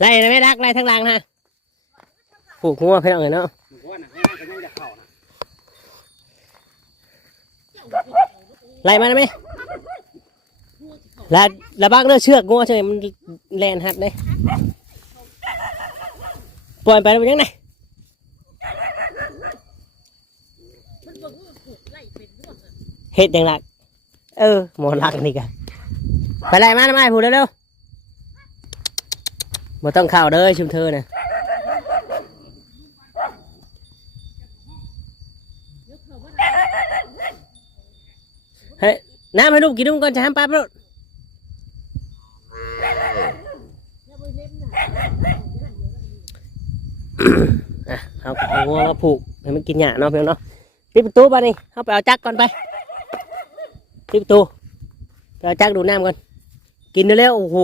ไล่นะแม่รักไล่ทั้งหลังฮะผูกงัวพี่น้องเลยเนาะหนูว่างเข้าะไล่มาได้ไหมแล้วแล้วบ้างเลือเชือกงัวเฉยมันแลนหัดเลยปล่อยไปแล้วมันยังไงเฮ็ดยังไงเออหมอรักนี่กันไปไล่มาได้ไมพูดเร็วๆ บ่ต้องข้าเด้อชุมเธอนะเฮ้ยน้ำให้ลูกกินนุ่มก่อนจะห้ามปั๊บลูกเอาเอางัวมาผูกให้มันกินหญ้าเนาะเพียงเนาะปิดประตูไปนี่เอาไปเอาจักก่อนไปปิดประตูไปเอาจักดูน้ำก่อนกินเร็วๆโอ้โห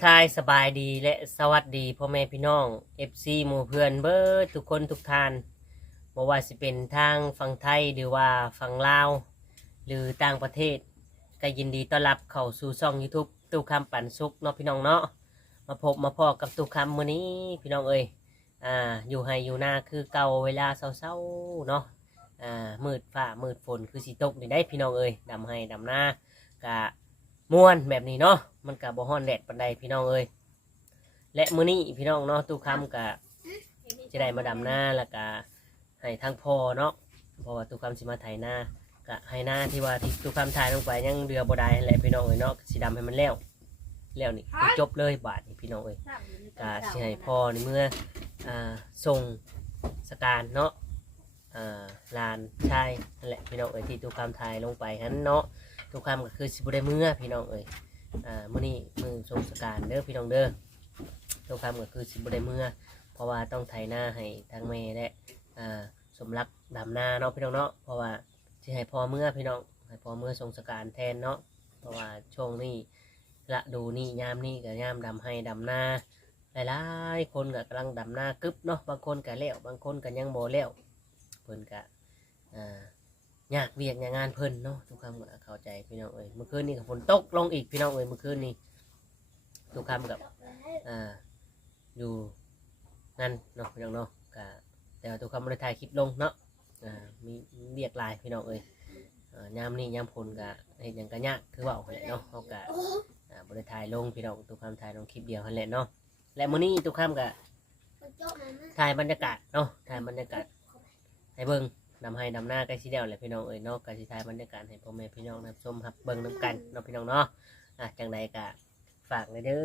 ทักทายสบายดีและสวัสดีพ่อแม่พี่น้อง FC หมู่เพื่อนเบิร์ทุกคนทุกทานบ่ว่าสิเป็นทางฝั่งไทยหรือว่าฝั่งลาว หรือต่างประเทศ ก็ยินดีต้อนรับเข้าสู่ช่อง YouTube ตู้คำปันสุกเนาะพี่น้องเนาะมาพบมาพอกับตู้คำมื้อนี้พี่น้องเอ้ยอ่าอยู่ให้อยู่หน้าคือเก่าเวลาเศร้าๆเนาะอ่ามืดฟ้ามืดฝนคือสิตกนี่ได้พี่น้องเอ้ยดำให้ดำหน้ากะม่วนแบบนี้เนาะ มันกับบ่ฮ้อนแดดปันใดพี่น้องเอ้ยและมื้อนี้พี่น้องเนาะตู้คำกับจะได้มาดำหน้าแล้วก็ให้ทั้งพ่อเนาะเพราะว่าตู้คำสิมาไถหน้าก็ให้หน้าที่ว่าที่ตู้คำถ่ายลงไปยังเรือบ่ได้แหละพี่น้องเอ้ยเนาะสิดำให้มันแล้วแล้วนี่คือจบเลยบาทนี่พี่น้องเอ้ยก็สิให้พ่อในเมื่ออ่าส่งสการเนาะอ่าลานชายนั่นแหละพี่น้องเอ้ยที่ตู้คำถ่ายลงไปนั้นเนาะทุกคำก็คือสิบได้เมื่อพี่น้องเอ้ย อ่ามื่อนี้มือทรงสการเด้อพี่น้องเด้อทุกคำก็คือสิบได้เมื่อ เพราะว่าต้องไถหน้าให้ทางแม่และอ่าสมรักดำหน้าเนาะพี่น้องเนาะเพราะว่าที่ให้พอเมื่อพี่น้องให้พอเมื่อทรงสการแทนเนาะเพราะว่าช่วงนี้ละดูนี่ยามนี่กับยามดำให้ดำหน้าหลายๆคนก็กำลังดำหน้ากึบเนาะบางคนก็แล้วบางคนก็ยังโบแล้วเพิ่นก็อ่า ยากเวียกอยากงานเพิ่นเนาะทุกคำก็เข้าใจพี่น้องเอ้ยเมื่อคืนนี้ก็ฝนตกลงอีกพี่น้องเอ้ยเมื่อคืนนี้ทุกคำกับอ่าอยู่งานเนาะพี่น้องเนาะก็แต่ว่าทุกคำไม่ได้ถ่ายคลิปลงเนาะอ่ามีเรียกหลายพี่น้องเอ้ยอ่ายามนี้ยามพลก็เห็นอย่างกันยากคือว่าเอาแหละเนาะเขาก็อ่าบริถ่ายลงพี่น้องทุกคำถ่ายลงคลิปเดียวนั่นแหละเนาะและมื้อนี้ทุกคำก็ถ่ายบรรยากาศเนาะถ่ายบรรยากาศให้เบิ่ง นำให้นำหน้าใกล้ชิเดียวแหละพี่น้องเอ้ยเนาะกสิทายบรรยากาศให้พ่อแม่พี่น้องนะครับชมครับเบิ่งน้ำกันเนาะพี่น้องเนาะอะจังใดกะฝากเลยเด้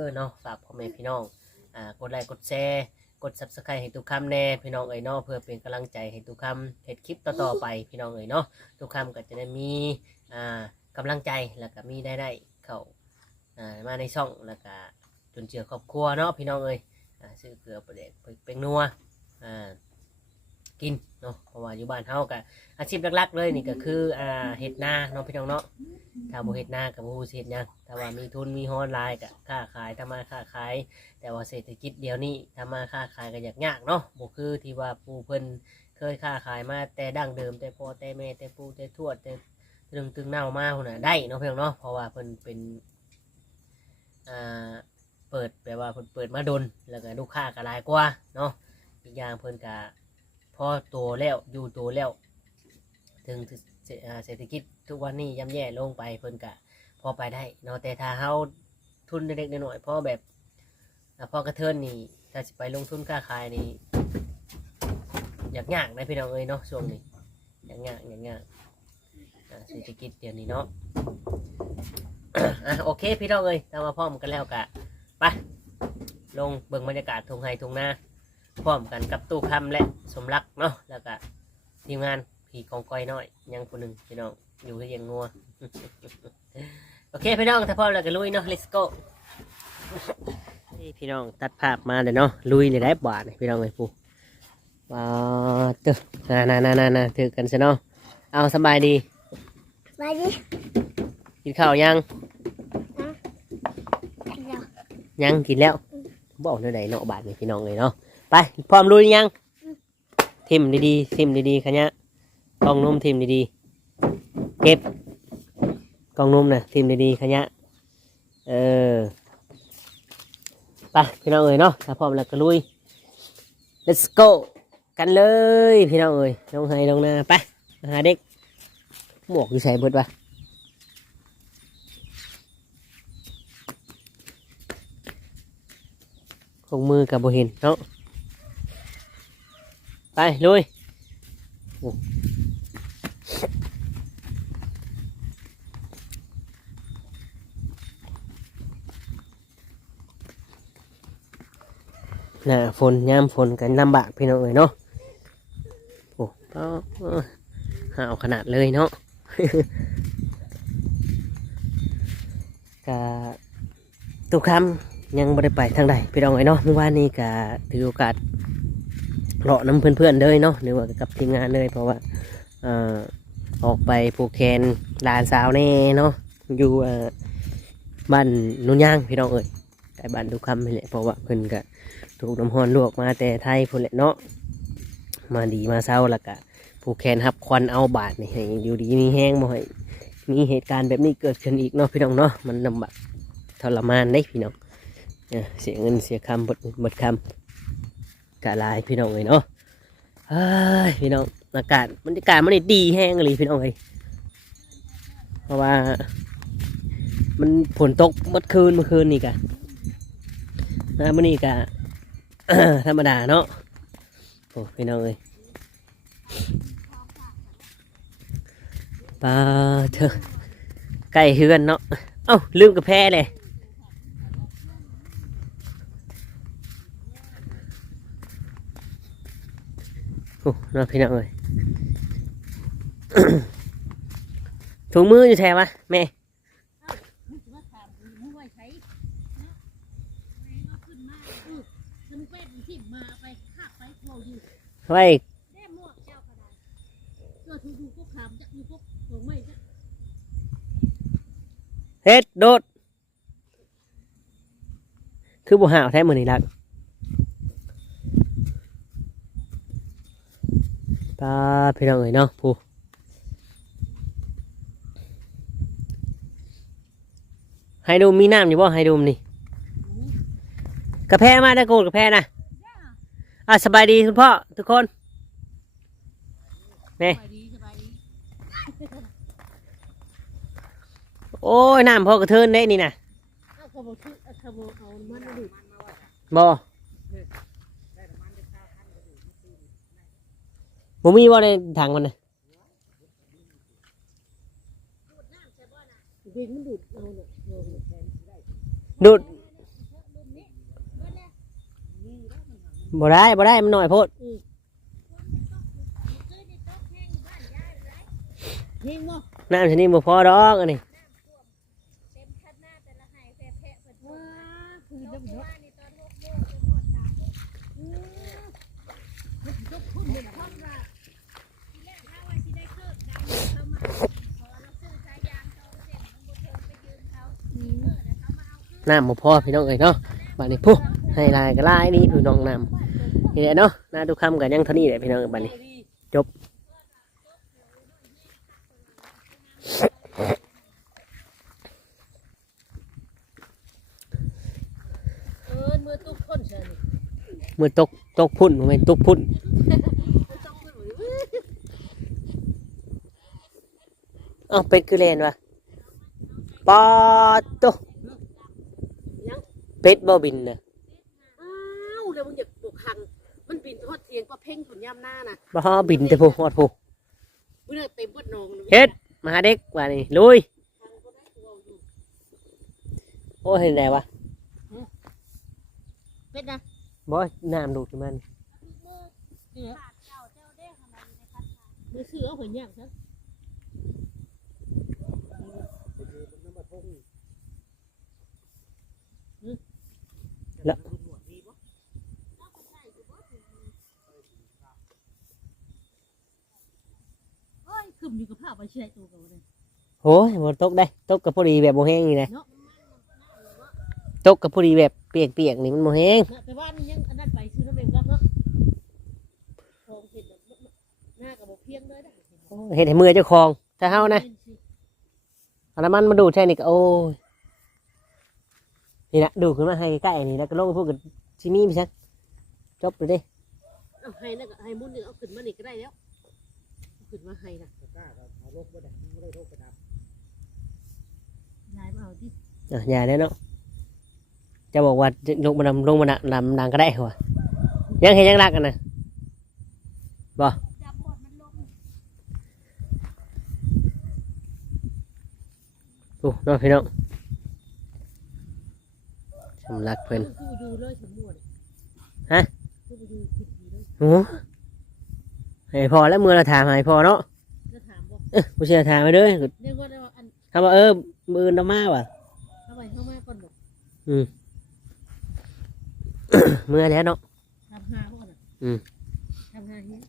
อเนาะฝากพ่อแม่พี่น้องอ่ากดไลค์กดแชร์กดซับสไครต์ให้ทุกคำแน่พี่น้องเอ้ยเนาะเพื่อเป็นกำลังใจให้ทุกคำเห็ดคลิปต่อๆไปพี่น้องเอ้ยเนาะทุกคำก็จะได้มีอ่ากำลังใจแล้วก็มีได้ได้เข้าอ่ามาในช่องแล้วก็จนเจือครอบครัวเนาะพี่น้องเอ้ยอ่าซื้อเกลือประเด็กเป็นนัวอ่า กินเนาะเพราะว่าอยู่บ้านเฮากับอาชีพหลักๆเลยนี่ก็คืออ่าเฮ็ดนาเนาะพี่น้องเนาะถ้าบ่เฮ็ดนาก็บ่รู้สิเฮ็ดหยังถ้าว่ามีทุนมีฮอนหลายก็ค้าขายทำมาค้าขาย แต่ว่าเศรษฐกิจเดี๋ยวนี้ทำมาค้าขายก็ยากยากเนาะบ่คือที่ว่าปู่เพิ่นเคยค้าขายมาแต่ดั้งเดิม แต่พ่อแต่แม่แต่ปู่แต่ทวดแต่ตึงตึงเน่ามาพุ่นน่ะได้เนาะพี่น้องเนาะเพราะว่าเพิ่นเป็นอ่าเปิดแปลว่าเพิ่นเปิดมาดนแล้วก็ลูกค้าก็หลายกว่าเนาะอีกอย่างเพิ่นก็ พอโตแล้วอยู่โตแล้ว ถึงเศรษฐกิจทุกวันนี้ย่ำแย่ลงไปเพิ่นกะพอไปได้เนาะแต่ถ้าเฮาทุนเล็กๆน้อยๆพอแบบพอกระเทินนี่ ถ้าสิไปลงทุนค้าขายนี่อยากยากนะพี่น้องเอ้ยเนาะช่วงนี้อยากยากอยากยากเศรษฐกิจเดี๋ยวนี้เนาะอะโอเคพี่น้องเอ้ยตามาพร้อมกันแล้วกะไปลงเบิ่งบรรยากาศทงไฮทงนา พร้อมกันกับตู้คำและสมรักเนาะแล้วก็ทีมงานผีกองก้อยน้อย ยังคนหนึ่งพี่น้องอยู่ที่ยังงัวโอเคพี่น้องถ้าพร้อมแล้วก็ลุยเนาะ let's go นี่พี่น้องตัดภาพมาเลยเนาะลุยเลยได้บาทเลยพี่น้องเลยปูว้าวเตึน่าน่าน่าน่าน่าถือกันซะเนาะเอาสบายดีมาดิกินข้าวยังเดี๋ยวยังกินแล้วบอกในใดเนาะบาทนี่พี่น้องเลยเนาะ ไปพร้อมลุยยังทิมดีๆทิมดีๆขะเนี้ยกองนุ่มทิมดีๆเก็บกองนุ่มนะทิมดีๆขะเนี้ยเออไปพี่น้องเอ้ยเนาะถ้าพร้อมแล้วก็ลุย let's go กันเลยพี่น้องเอ้ยลงให้ลงนาไปหาเด็กหมวกอยู่ใส่เบิดวะคงมือกับโบเห็นเนาะ ไปลุยหน้าฝนยามฝนกันลำบากพี่น้องเอ้ยเนาะโอ้เอาเอาห่าวขนาดเลยเนาะกะทุกคำยังบ่ได้ไปทางใดพี่น้องไอ้เนาะเมื่อวานนี้ก็ถือโอกาส เลาะน้ำเพื่อนๆเลยเนาะหรือว่ากับทีมงานเลยเพราะว่าออกไปผูกแขนหลานสาวแน่เนาะอยู่บ้านนุ่นย่างพี่น้องเอ้ยแต่บ้านทุกคำนี่แหละเพราะว่าเพิ่นก็ถูกน้ำหอนลวกมาแต่ไทยพุ่นแหละเนาะมาดีมาเศร้าแล้วก็ผูกแขนหับควันเอาบาดนี่ให้อยู่ดีมีแห้งบ่ให้มีเหตุการณ์แบบนี้เกิดขึ้นอีกเนาะพี่น้องเนาะมันลำบากทรมานได้พี่น้องเนี่ยเสียเงินเสียคำบดบดคำ กะลายพี่น้องเลยเนาะเฮ้ยพี่น้องอากาศบรรยากาศมันดีแห้งเลยพี่น้องเลยเพราะว่า มันฝนตกเมื่อคืนเมื่อคืนนี่กะนะมื่อนี้กะธรรมดาเนาะโอ้พี่น้องเลยปลาเถอะไก่เฮือนเนาะเอ้าลืมกระแพเลย โอ้น่าพี่น้องเลยถุงมืออยู่แถวว ป็ดมึงทิ่มมาไปคาบไปโผล่อยู่ไว้แน่หมวกเจ้าก็ได้เจ้าถูกอยู่พวกขามจะอยู่พวกหลงไม่จะเฮ็ดโดดคือบ่หาวแท้มือนี่ลักปลาพี่น้องเอ้ยเนาะผู้ไฮดูมมีน้ำอยู่บ่ไฮดูมนี่กาแฟมาได้โกดกาแฟนะอะสบายดีคุณพ่อทุกคนสบายดีสบายดีโอ้ยน้ำพ่อกระเทินได้นี่นะเอาขโมยชื่อเอาขโมยเอามันมาดู บ่ บ่มีบ่ในถังมันน่ะเด็กมันดูดเอาเนี่ยเอาเนี่ยแทนดูดบ่ได้บ่ได้มันหน่อยโพดเฮงบ่น้ำชนิดบ่พอดอกอันนี้ ว้าคือดำเนาะอืมมันสิยกขึ้นเป็นความรัก น้ำบ่พอพี่น้องเอ้ยเนาะบัดนี้พุให้ลายก็ลายนี่พี่น้องน้ำนี่แหละเนาะน้าทุกคำกันยังเท่านี้แหละพี่น้องเอ้ยบัดนี้จบเมือตกคนเชิญมือตกตกพุ่นบ่แม่นตกพุ่นเอ้าเป็ดคือแลนวะปอดโต เป็ดบ่บินน่ะอ้าวแล้วมึงอยากปลุกหังมันบินทอดเทียงปลาเพ่งผลย่ำหน้าน่ะบ่ฮอบินแต่ผู้ฮอดผู้มึงเนี่ยเต็มบดนองเฮ็ดมาหาเด็กว่านี่ลุยโอ้ยเห็นไดวะเป็ดนะบ่น้ำดูดขึ้นมันเนี่ยมือเสือเอาผลย่างซ โอ้ยขึ้นอยู่กับผ้าไปเชื่อตัวกันเลยโอ้ยบ่ตกได้ตกกับพอดีแบบบ่แห้งนี่นะเนาะตกกับพอดีแบบเปียกๆนี่มันบ่แห้งแต่ว่านี่ยังอันนั้นไปซื้อน้ำเองรับเนาะทองเห็นแบบหน้ากับบ่เพียงเลยนะเฮ็ดให้มือเจ้าของถ้าเฮานะเอาน้ำมันมาดูดใช่นี่ก็โอ้ยนี่นะดูขึ้นมาให้ใกล้นี่แล้วก็ลงพวกกับชิมี่ไปซะจบเลยด้เอาให้นะให้มุ่นนี่เอาขึ้นมานี่ก็ได้แล้วขึ้นมาให้นะ กล้าก็เอาลกบ่ได้ไม่ได้ลกกระดับนายมาเอาที่อะอย่าแล้วเนาะจะบอกว่าลงมาดำลงมาดำดำดังก็ได้หัวยังเห็นยังรักกันนะจับหมดมันลงโอ้น้องพี่น้องสำลักเพิ่นคืออยู่เลยสมมุติฮะคือไปอยู่ผิดดีเลยโอ้ให้พอแล้วมือเราถามให้พอเนาะก็ถามบอก เออผู้เชี่ยวถามไปเด้อเรียกว่าได้ว่าอันคำว่าเออมือเรามาว่ะเข้าไปเข้ามาก่อนบอกมือแล้วเนาะ ทำหาก่อนอะอืม ทำหาเนี้ย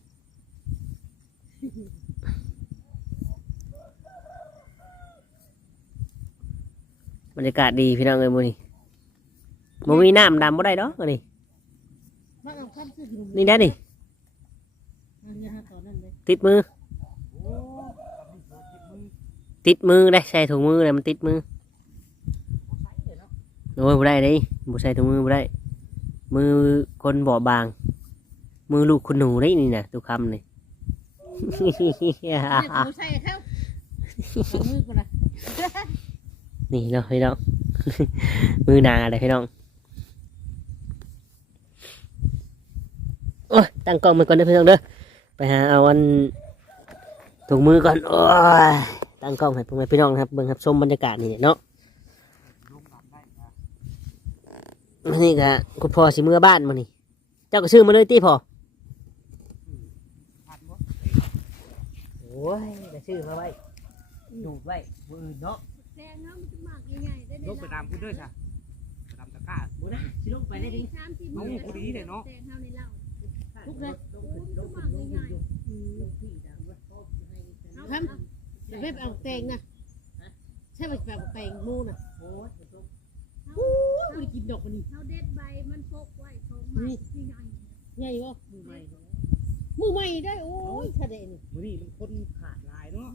บรรยากาศดีพี่น้องเอ้ยมื้อนี้บ่มีน้ำดำบ่ได้ดอกอันนี้ว่าเอาข้ามซื้อขนมนี่ได้นี่เอาเนี่ยฮะตอนนั้นเลยติดมือ โอ้ทำให้หัวจิตมึง ติดมือได้ใส่ถุงมือเลยมันติดมือโอ้ยบ่ได้เลยบ่ใส่ถุงมือบ่ได้ มือคนบอบบาง มือลูกคุณหนูได้นี่นะทุกคำนี่เนี่ยกูใช่เข้าเอามือกูนะนี่เนาะพี่น้อง มือนาเลยพี่น้องโอ้ยตั้งกล้องมาก่อนเด้อพี่น้องเด้อไปหาเอาอันถุงมือก่อนโอ้ย ตั้งกล้องให้พวกแม่พี่น้องครับเบิ่งครับชมบรรยากาศนี่เนาะลงน้ำได้นะนี่ก็คุณพ่อสิเมื่อบ้านมานี่เจ้าก็ซื้อมาเลยตีพ่อพันบ่โอ้ยก็ซื้อมาไว้ดูไว้มืออื่นเนาะแซงเนาะมันจะหมากใหญ่ๆได้ลกไปดำกูเด้อจ้ะกระดำตะกร้าบ่ได้สิลงไปได้ดิสามสี่น้องกูดีเลยเนาะแซงเท่าในเล่าทุกเลยลงขึ้นลงขึ้นลงขึ้นอยู่ลงที่ดังว่าชอบให้ทำ เดี๋ยวไม่เอาแตงนะใช่ไหมแบบแตงมูน่ะโอ้ยโอ้ยไม่ได้กินดอกมันนี่เขาเด็ดใบมันพกไว้ชงมาที่ใหญ่ใหญ่ปะมือใหม่มือใหม่ได้โอ้ยถ้าได้นี่มื้อนี้มันคนขาดหลายเนาะ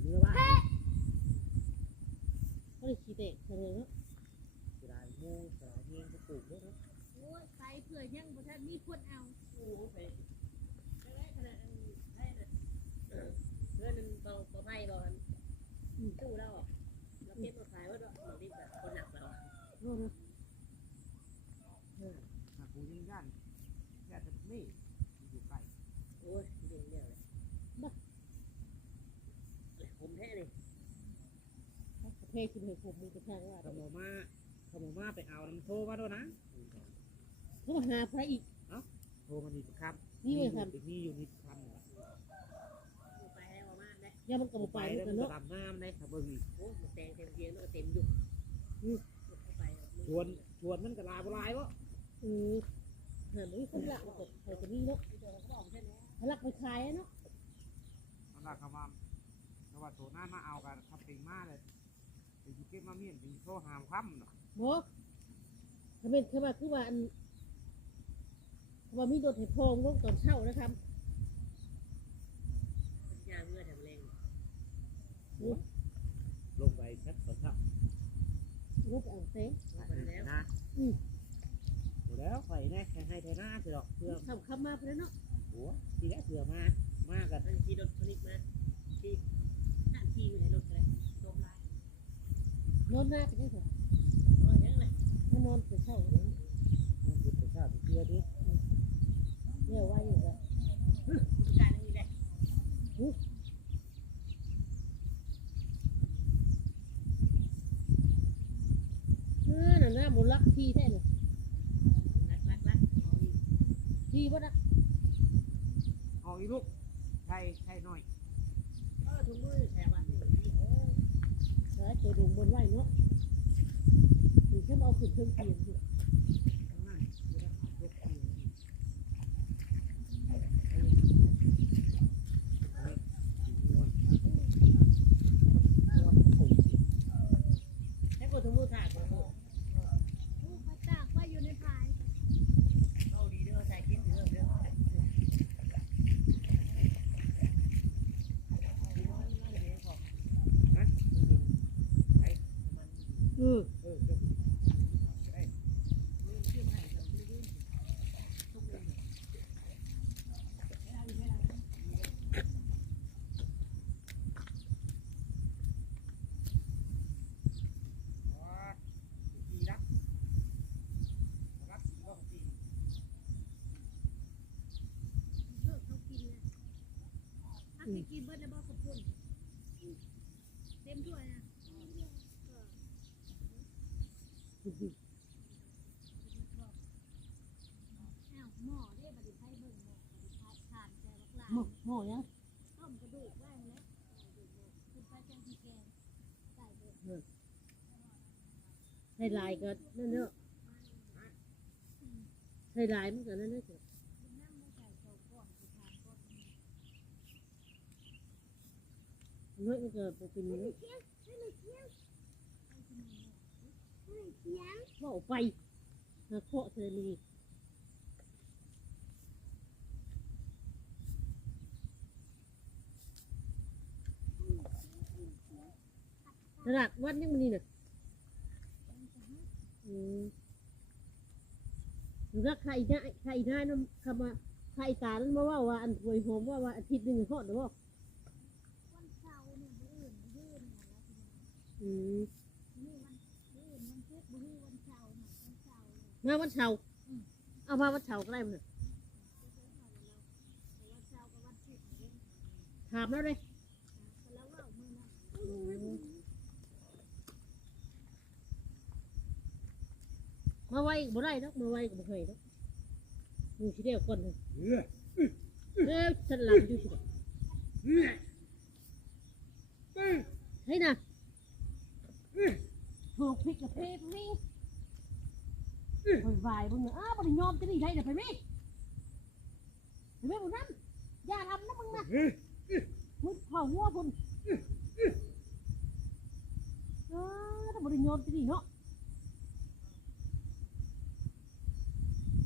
เมื่อบ้านเขาได้ขี้เตะเฉยเนาะเสียดายหมูเสียดายเฮงก็ปลูกเด้อเนาะโอ้ยใส่เผื่อยังบ่ทันมีคนเอาโอ้ไปเพื่อนมันเบาเบาไพ่เบา ตู้แล้วเราเก็บมาขายว่าเราดิบแบบคนหนักแล้วโน่นนะถ้ากูยังย่านย่านแต่นี่อยู่ไกลโอ้ยเดี๋ยวเดี๋ยวเลยผมแท้เลยประเภทกินเห็ดผมมีกระชากว่าขโมมาขโมมาไปเอาน้ำโทรมาด้วยนะเขามาหาพระอีกเอ้าโทรมาดีครับ นี่เลยครับมีอยู่นี่คำเหรอ ไปให้ประมาณได้ ย่ามันกระบอกไปไปแล้วกัมันนเนาะจะดำน้ำได้ครับเบิ่งนี่โอ้แตงเต็มเทียงแล้วก็เต็มอยู่เข้าไปชวนชวนมันก็ลายบ่ลายวะอือหาไม่คนละมันก็ไปกันนี่เนาะพลักไปขายเนาะมันลาคำว่าคำว่าโถหน้ามาเอากันทับติงมาเลยไปหยิบเก็บมาเมียนไปโทรหามค่ำเนาะบ่เขาเป็นเขาว่าคือว่าอันเขาว่ามีรถเห็ดพองลงตอนเช้านะครับ ยาเมื่อแถวแรง ลงไปชัดกระชับรถเอาเต้นะหมดแล้วไข่แน่ให้เธอหน้าเสือเพื่อทำคำมาเพื่อนเนาะหัวทีแรกเสือมา มากันมันขี่รถคลิกมาขี่นั่งขี่อยู่ในรถเลยโดมลายนอนหน้าไปได้เถอะนอนยังไงนอนไปเช้าเนี่ยมันเป็นกระชับเพื่อดิเรียกว่าอยู่ว่าการนี่แหละ เออน่ะหน้า บุรักที่แท้เลยรักรักรักที่บ่รักเอาอีลูกใช่ใช่หน่อยเออถุงมือแถวบ้านนี่เออตัวดุงบนไหวเนาะถึงขึ้มเอาขึ้นเครื่องเกียร์อยู่างหน้าเดี๋ยวเอาลูกเอาอยู่นี่เอาเลยเอาเลยเอาเลย ให้กดถุงมือขาดของผม เออ เออเดี๋ยวได้เรื่องเชื่อให้เราเรื่องทุกเรื่องอ๋อดีรับรับก็ดี เลิกเขากินเลย ถ้าสิกินเบิดแล้วบ่ขอบคุณเต็มถ้วยนะอ้าวหม้อเด้บัดนี้ไผเบิ่งหม้อบัดนี้ทานทานแต่บักหลาหมอหมอยังต้มกระดูกไว้แล้วคุณไปจังที่แกงใส่เบิดให้ลายก็นั่นเนอะให้ลายมันก็นั่นเนอะ น้ำไม่ใส่โซก่อนสิทานก่อน เนื้อมันก็เป็นเนื้อว่าออกไปนะเคาะเธอนี่ตลาดวัดยังมันนี่น่ะอืมหรือว่าใครได้ใครได้นะคำว่าใครตานั้นมาว่าว่าอันถวยหอมว่าว่าอาทิตย์หนึ่งเหาะหรือว่า วันเสาร์เนี่ยมื้ออื่นมื้ออื่นน่ะแล้วทีนี้ อืมนี่วันมื้ออื่นวันพุธมื้ออื่นวันเสาร์น่ะวันเสาร์เลยมาวันเสาร์เอามาวันเสาร์ก็ได้มันน่ะแต่วันเสาร์กับวันพุธเนี่ยถามแล้วเลยก็แล้วว่ามื้อนั้นมาไว้บ่ได้ดอกมาไว้ก็บ่เคยดอกมึงสิเดียวก่อนเลยเออเอ้ยฉันหลับอยู่สิดอกเออเออเฮ้ยน่ะ หอกพริกกับเพลพริกไปวายมึงน่ะอ้าวบ่ได้ยอมจะนี่ได้น่ะไปแม่ไปแม่บ่นำอย่าทำนะมึงนะมึงเผาหัวบุญเออถ้าบ่ได้ยอมจะนี่เนาะ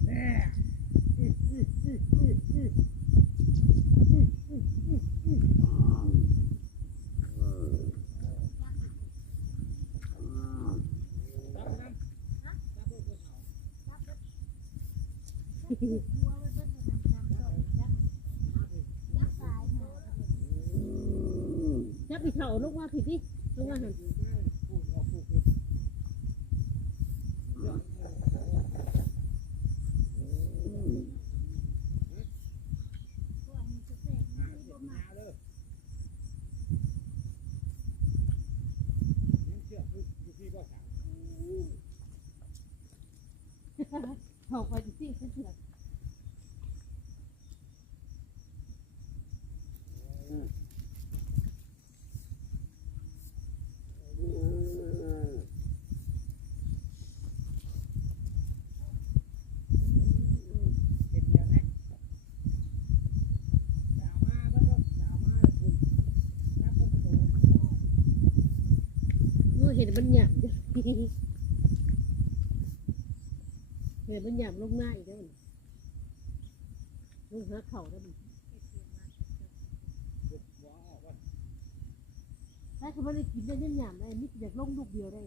แน่ กลัวไว้เบิ่งกับน้ำน้ำส้ม จับไปเข่าลูกว่าผิดดิลูกว่าหัน พูดออกพูดผิด พวกนี้จะแตก มา ที่ เสี บ่ ย มา มาเลยยังเชื่ออยู่พี่ก็สาว เผาไปดิสิเสือก เห็นเดียวไหมสาวมาเบิ้ลสาวมาแล้วคุณรับเบิ้ลโต เมันหยาบเห็นมันหยาบลงหน้าอีกแล้วลงหาเข่าแล้วมันบุกหัวออกว่าถ้าเขาไม่ได้กินได้ยันหยาบเลยนี่อยากลงลูกเดียวได้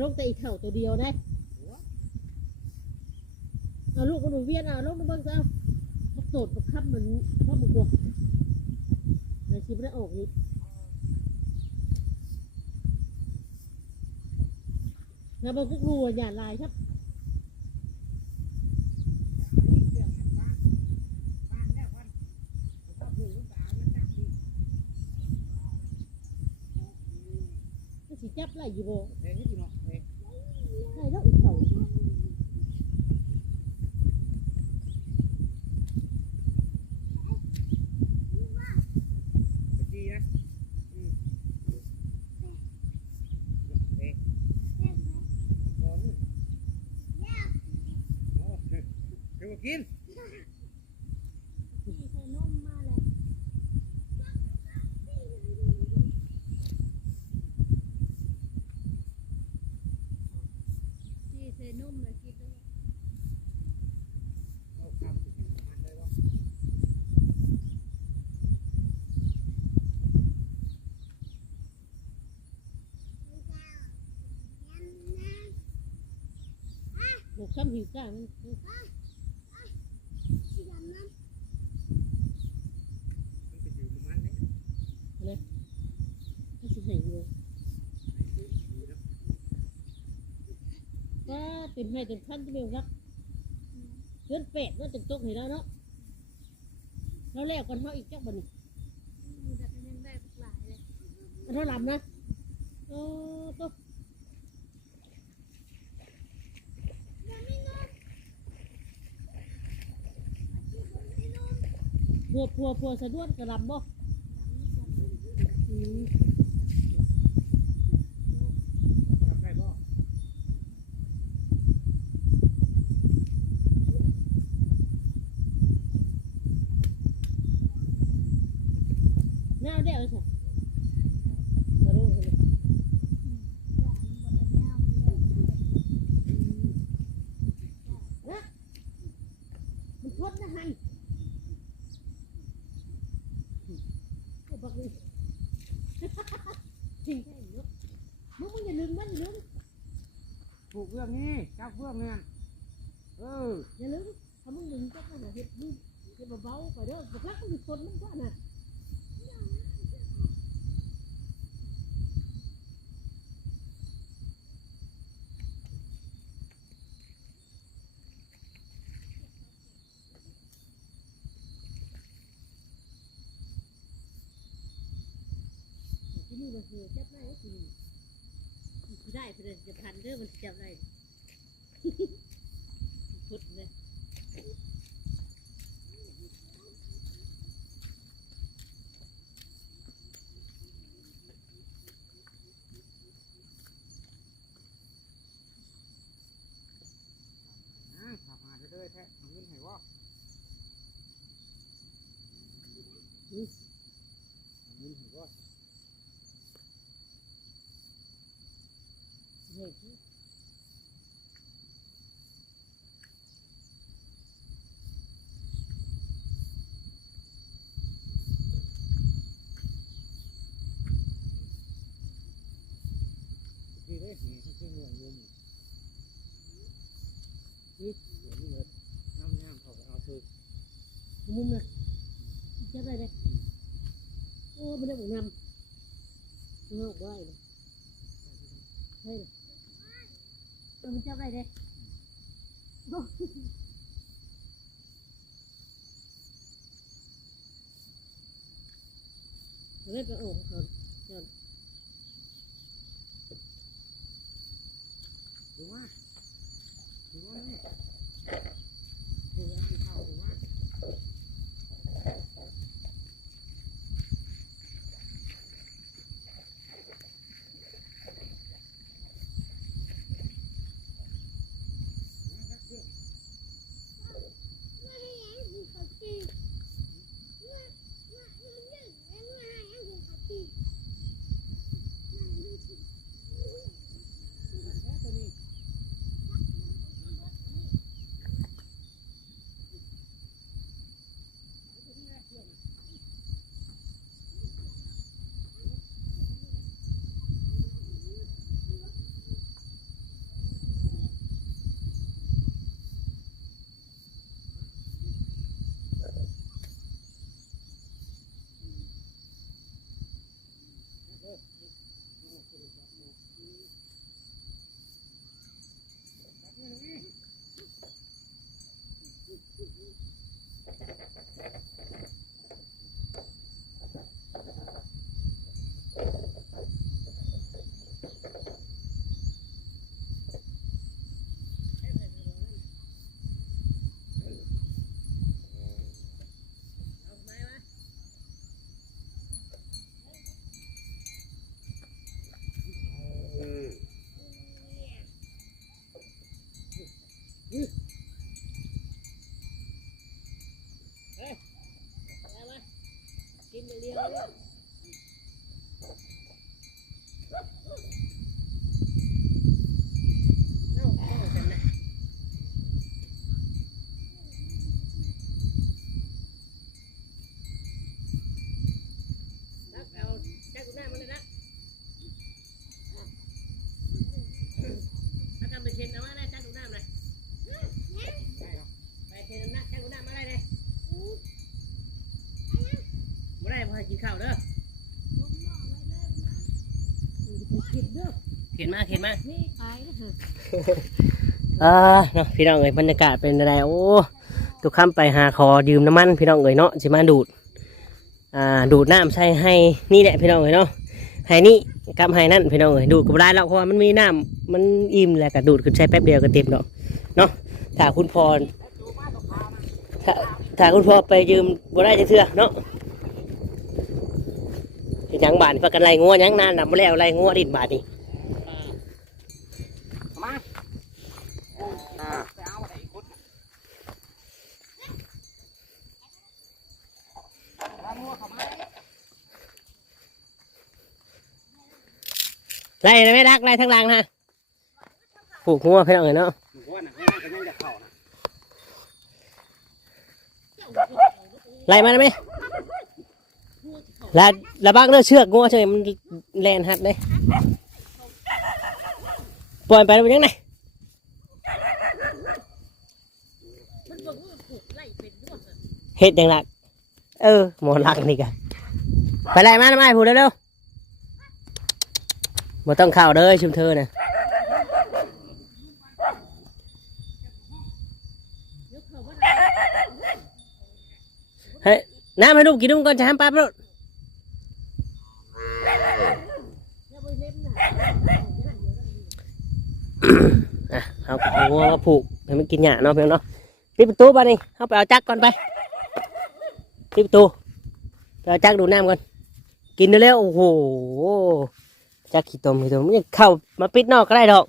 ลงแต่อีกเข่าตัวเดียวได้เอาลูกมันหนูเวียนเอาลูกมันเบิ่งซะเอาบักโตดบักคับเหมือนพ่อบุกบ วในชีวิตได้ออกนี่แล้วมันก็กลัวอย่าลายครับอีกเรื่องบ้านบ้านแล้ววันผมก็ผูกสาวแล้วจับดีก็สิจับไล่อยู่บ่ ลูกคำหิวก้ามัน เป็นให้เป็นพันที่เร็วรักเดือนแปดเนาจะตกให้แล้วเนาะเราแล้วกันเท่าอีกจักบัดนำมีแต่เป็นยังได้หลายเลยอันเท่าลำนะโอ้ตกพัวพัวพัวสะดวนกระลำบ่อืม จำได้บ่ หน้าได้ เอาสิกระโดดเลยนะมันทดนะฮันโอ้บักนี่จริงแค่เนาะมึงมึงอย่าลืมมันอย่าลืมผูกเรื่องนี้จับเรื่องเนี่ยเอออย่าลืมถ้ามึงลืมก็ขนาดเห็ดมึงเห็ดเบาๆก่อนเด้อบักลักมึงมีคนมึงก็น่ะ มือมันคือจับได้ที่นี่มันได้เพื่อนจะพันเด้อมันจับได้พุดเลย นะขับมาเรื่อยๆแท้เอาเงินให้บ่เอาเงินให้บ่ เฮ้ยพี่เด้นี่เขาคือห่วงงมนี่เดี๋ยวนี้เลยน้ำย่างเขาเอาคือมุมน่ะจับได้เลยโอ้ไม่ได้บอกนำเงาได้เลยใช่เลยเออมันจับได้เลยโอ้ เล่นไปโอ่งเขา ข้าวเด้อเขียนมาเขียนมาอ่าเนาะพี่น้องเอ๋ยบรรยากาศเป็นอะไรโอ้ทุกค่ำไปหาคอดื่มน้ำมัน พี่น้องเอ๋ยเนาะสิมาดูดอ่าดูดน้ำใช้ให้นี่แหละพี่น้องเอ๋ยเนาะให้นี่กับให้นั่นพี่น้องเอ๋ยดูดกับได้แล้วเพราะวมันมีน้ำมันอิ่มแหละก็ดูดขึ้นใช้แป๊บเดียวก็เต็มดอกเนาะถ้าคุณพรถ้าคุณพ่อไปยืมบ่ได้จะเถื่อเนาะ เฮ็ดหยังบาดนี่ประกันไรงัวหยังนานนำมาแล้วไรงัวดินบาดนี่มาอ่าไปเอาอะไรอีกคนเอางัวเข้ามาไล่เลยไม่รักไล่ทั้งหลังฮะผูกงัวพี่น้องเอ้ยเนาะหนูว่าน่ะข้างหน้าก็ยังจะเข้านะไล่มาได้ไหม แล้วแล้วบ้างเลือกเชือกงัวเฉยมันแลนหัดเลยปล่อยไปแล้วมันยังไงมันบอกว่าผูกไล่เป็นด้วยอะเฮ็ดอย่างหลัก เออหมอลักนี่กันไปไล่มาได้ไหมพูดเร็วๆบ่ต้องเข้าเด้อชุมเธอน่ะเดี๋ยวเขาว่าเฮ้ยน้ำให้ลูกกินนุ่มก่อนจะห้ามปั๊บลูก อย่าไปเล่นนะ อะเอาเอางัวมาผูกให้มันกินหญ้าเนาะเพียงเนาะปิดประตูไปนี่เอาไปเอาจักก่อนไปปิดประตูไปเอาจักดูน้ำก่อนกินเร็วโอ้โหจักขี้ตมขี้ตมมันยังเข้ามาปิดนอกก็ได้ดอก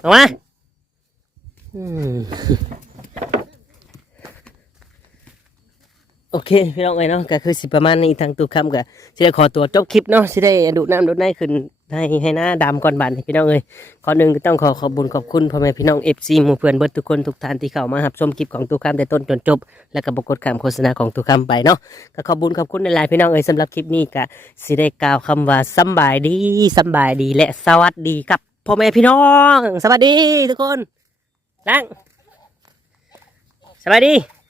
เอามาอืม โอเคพี่น้องเอ้ยเนาะก็คือสิประมาณนี้ทางตู้คำก็สิได้ขอตัวจบคลิปเนาะสิได้ดูน้ำดูดในขึ้นให้ให้หน้าดำก่อนบานพี่น้องเอ้ยก่อหนึ่งก็ต้องขอขอบบุญขอบคุณพ่อแม่พี่น้องเอฟซีหมู่เพื่อนเบิดทุกคนทุกท่านที่เข้ามารับชมคลิปของตู้คำแต่ต้นจนจบ แล้วก็บกดคำโฆษณาของตู้คำไปเนาะก็ขอบบุญขอบคุณในไลน์พี่น้องเอ้ยสำหรับคลิปนี้ก็สิได้กล่าวคำว่าสบายดีสบายดีและสวัสดีครับพ่อแม่พี่น้องสวัสดีทุกคนนั่งสวัสดี